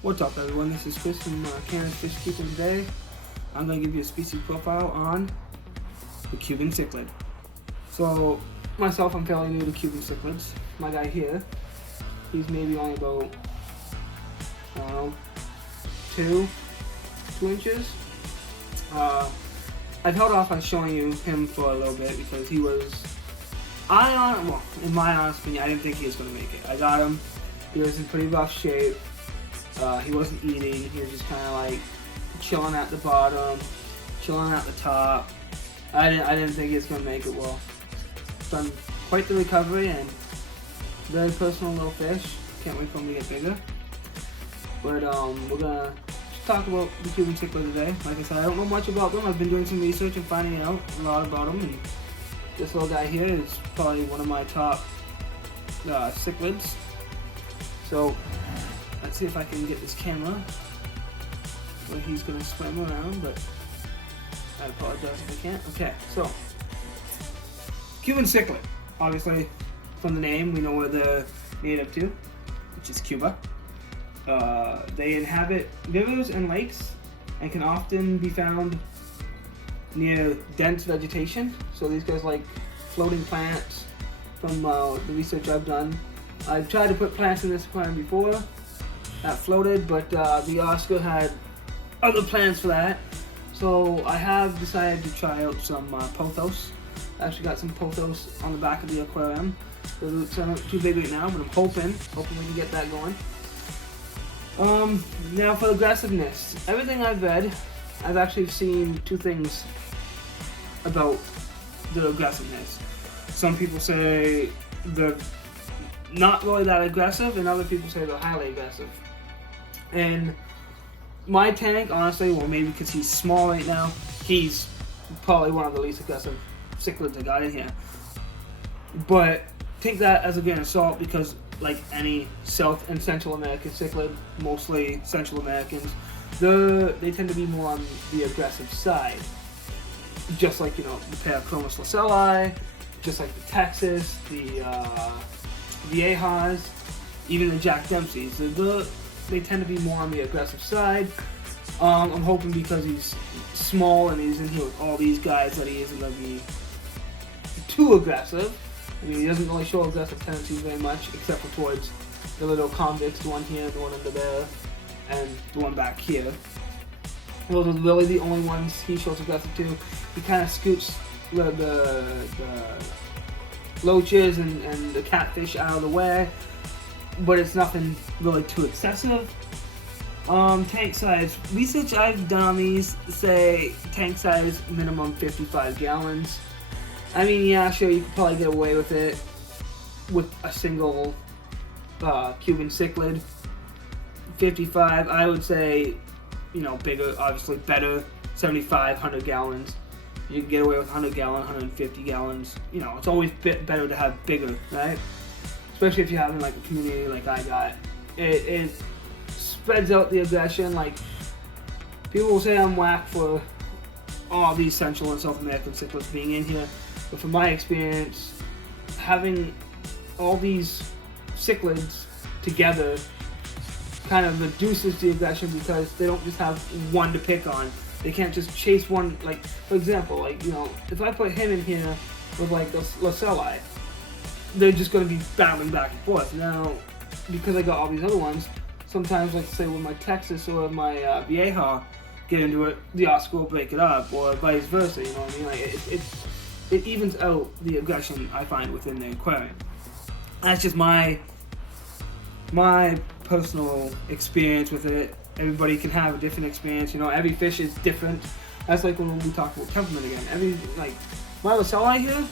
What's up, everyone? This is Chris from Canada's Fish Keeping. Today, I'm going to give you a species profile on the Cuban cichlid. So, myself, I'm fairly new to Cuban cichlids. My guy here, he's maybe only about, I don't know, 2 inches. I've held off on showing you him for a little bit because he was, in my honest opinion, I didn't think he was going to make it. I got him. He was in pretty rough shape. He wasn't eating. He was just kind of like chilling at the bottom, chilling at the top. I didn't think he was going to make it well. Done quite the recovery and very personal little fish. Can't wait for him to get bigger. But we're gonna just talk about the Cuban cichlid today. Like I said, I don't know much about them. I've been doing some research and finding out a lot about them. And this little guy here is probably one of my top cichlids. So let's see if I can get this camera where he's gonna swim around, but I apologize if I can't. Okay, so Cuban cichlid. Obviously, from the name, we know where they're native to, which is Cuba. They inhabit rivers and lakes and can often be found near dense vegetation. So these guys like floating plants. From the research I've done, I've tried to put plants in this aquarium before that floated, but the Oscar had other plans for that. So I have decided to try out some pothos. I actually got some pothos on the back of the aquarium. The roots are not too big right now, but I'm hoping we can get that going. Now for aggressiveness. Everything I've read, I've actually seen two things about their aggressiveness. Some people say they're not really that aggressive, and other people say they're highly aggressive. And my tank, honestly, well, maybe because he's small right now, he's probably one of the least aggressive cichlids I got in here. But take that as a grain of salt, because like any South and Central American cichlid, mostly Central Americans, they tend to be more on the aggressive side. Just like, you know, the Parachromis lacelli, just like the Texas, the Viejas, even the Jack Dempseys. They tend to be more on the aggressive side. I'm hoping because he's small and he's in here with all these guys that he isn't going to be too aggressive. I mean, he doesn't really show aggressive tendencies very much, except for towards the little convicts, the one here, the one under there, and the one back here. Those are really the only ones he shows aggressive to. He kind of scoots the loaches and the catfish out of the way, but it's nothing really too excessive. Tank size. Research I've done on these say tank size minimum 55 gallons. I mean, yeah, sure, you could probably get away with it with a single Cuban cichlid. 55, I would say, you know, bigger, obviously better, 75, 100 gallons. You can get away with 100 gallon, 150 gallons. You know, it's always better to have bigger, right? Especially if you're having like a community like I got. It spreads out the aggression. Like, people will say I'm whack for all these Central and South American cichlids being in here. But from my experience, having all these cichlids together kind of reduces the aggression, because they don't just have one to pick on. They can't just chase one. Like, for example, like, you know, if I put him in here with like the lacelli, they're just going to be battling back and forth. Now, because I got all these other ones, sometimes, like say with my Texas or my Vieja get into it, the Oscar will break it up, or vice versa. You know what I mean? Like it evens out the aggression I find within the aquarium. That's just my personal experience with it. Everybody can have a different experience. You know, every fish is different. That's like when we talk about temperament again. Like my lacelli here,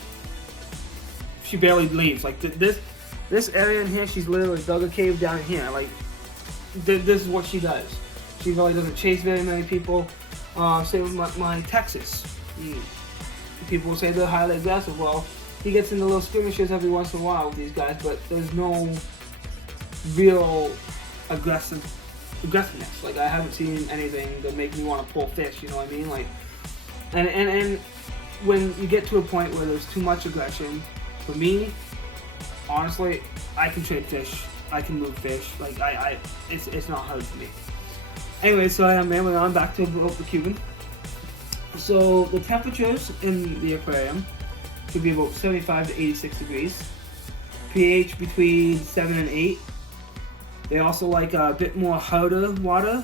she barely leaves. Like this area in here, she's literally dug a cave down here. Like this is what she does. She really doesn't chase very many people. Same with my Texas. People say they're highly aggressive. Well, he gets into little skirmishes every once in a while with these guys, but there's no real aggressiveness. Like, I haven't seen anything that make me want to pull fish. You know what I mean? Like, and when you get to a point where there's too much aggression, for me, honestly, I can trade fish. I can move fish. Like it's not hard for me. Anyway, so I'm rambling on back to the Cuban. So the temperatures in the aquarium could be about 75 to 86 degrees. pH between 7 and 8. They also like a bit more harder water.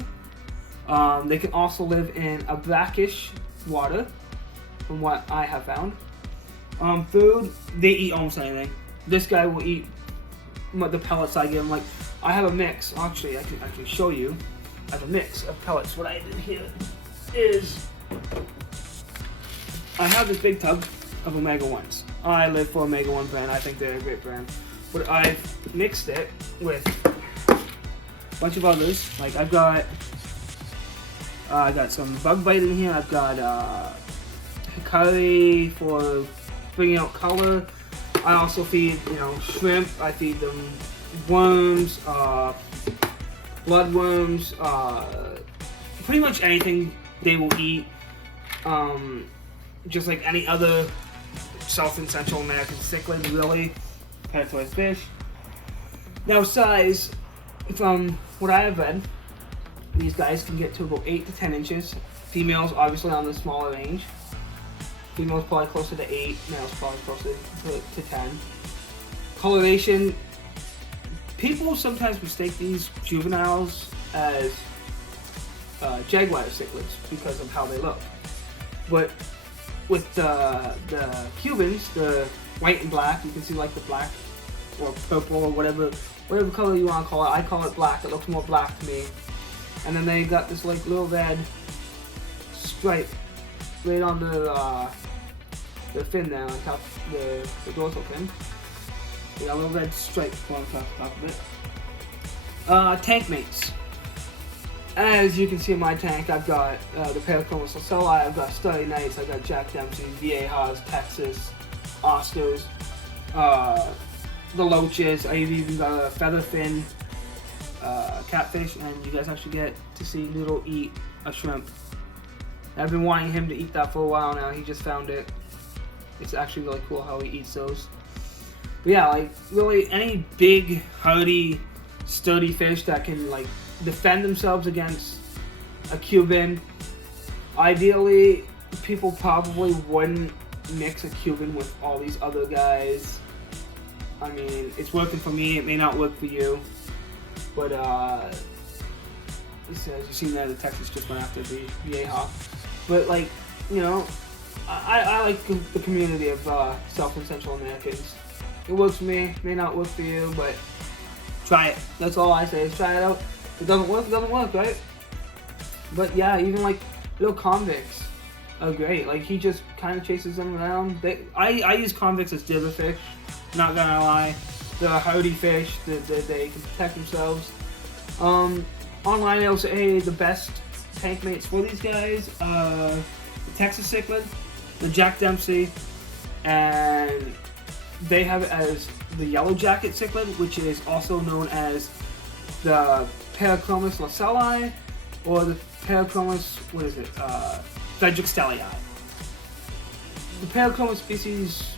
They can also live in a brackish water, from what I have found. Food, they eat almost anything. This guy will eat the pellets I give him. Like, I have a mix. Actually, I can show you. I have a mix of pellets. What I did here is I have this big tub of Omega 1s. I live for Omega 1 brand. I think they're a great brand. But I've mixed it with a bunch of others. Like, I got some bug bite in here. I've got Hikari for bringing out color. I also feed, shrimp. I feed them worms, bloodworms, pretty much anything they will eat. Just like any other South and Central American cichlid, really. Predatory fish. Now, size, from what I have read, these guys can get to about 8 to 10 inches. Females, obviously, on the smaller range. Females probably closer to 8, males probably closer to 10. Coloration, people sometimes mistake these juveniles as jaguar cichlids because of how they look. But with the Cubans, the white and black, you can see like the black or purple or whatever color you want to call it. I call it black. It looks more black to me. And then they got this like little red stripe right on the fin there on top, the dorsal fin. They got a little red stripe going across the top of it. Tank mates. As you can see in my tank, I've got the Paracomus ocelli, I've got Starry Nights, I've got Jack Dempsey, Viejas, Texas, Oscars, the Loaches. I've even got a featherfin catfish, and you guys actually get to see Noodle eat a shrimp. I've been wanting him to eat that for a while now. He just found it. It's actually really cool how he eats those. But yeah, like really any big, hardy, sturdy fish that can like defend themselves against a Cuban. Ideally, people probably wouldn't mix a Cuban with all these other guys. I mean, it's working for me. It may not work for you. But as you've seen there, the Texas just went after the Vieja. But like, I like the community of South and Central Americans. It works for me. May not work for you, but try it. That's all I say is try it out. If it doesn't work, it doesn't work, right? But yeah, even like little convicts are great. Like he just kind of chases them around. I use convicts as jibber fish. Not gonna lie, they're hardy fish. They can protect themselves. Online, they'll say, hey, the best tank mates for these guys, the Texas cichlid, the Jack Dempsey, and they have it as the yellow jacket cichlid, which is also known as the Paracomus lacelli, or the Paracomus, Frederickstellii. The Paracomus species,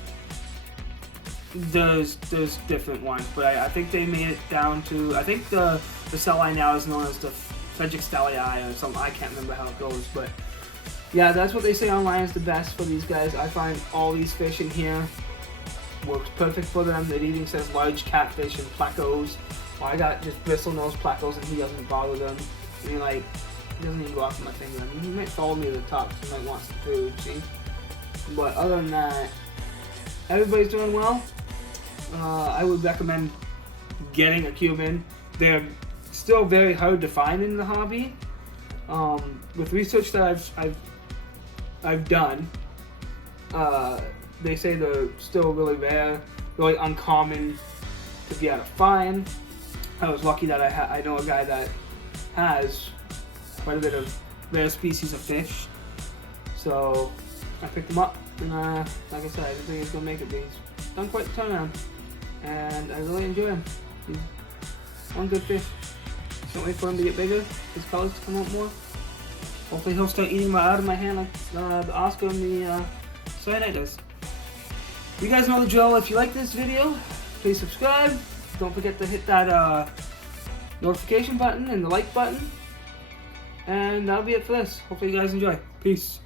there's different ones, but I think they made it down to, I think the lacelli now is known as the Frederickstellii or something. I can't remember how it goes, but yeah, that's what they say online is the best for these guys. I find all these fish in here works perfect for them. It even says large catfish and placos. Well, I got just bristlenose placos and he doesn't bother them. I mean, like, he doesn't even go off my finger. I mean, he might follow me to the top because he might want some food, see? But other than that, everybody's doing well. I would recommend getting a Cuban. They're still very hard to find in the hobby. With research that I've done, they say they're still really rare, really uncommon to be able to find. I was lucky that I know a guy that has quite a bit of rare species of fish, so I picked him up, and like I said, I didn't think he was gonna make it, but he's done quite the turnaround, and I really enjoy him. He's one good fish. Can't wait for him to get bigger, his colors to come out more. Hopefully he'll start eating out of my hand like the Oscar and the Cyanide does. You guys know the drill. If you like this video, please subscribe. Don't forget to hit that notification button and the like button. And that'll be it for this. Hopefully you guys enjoy. Peace.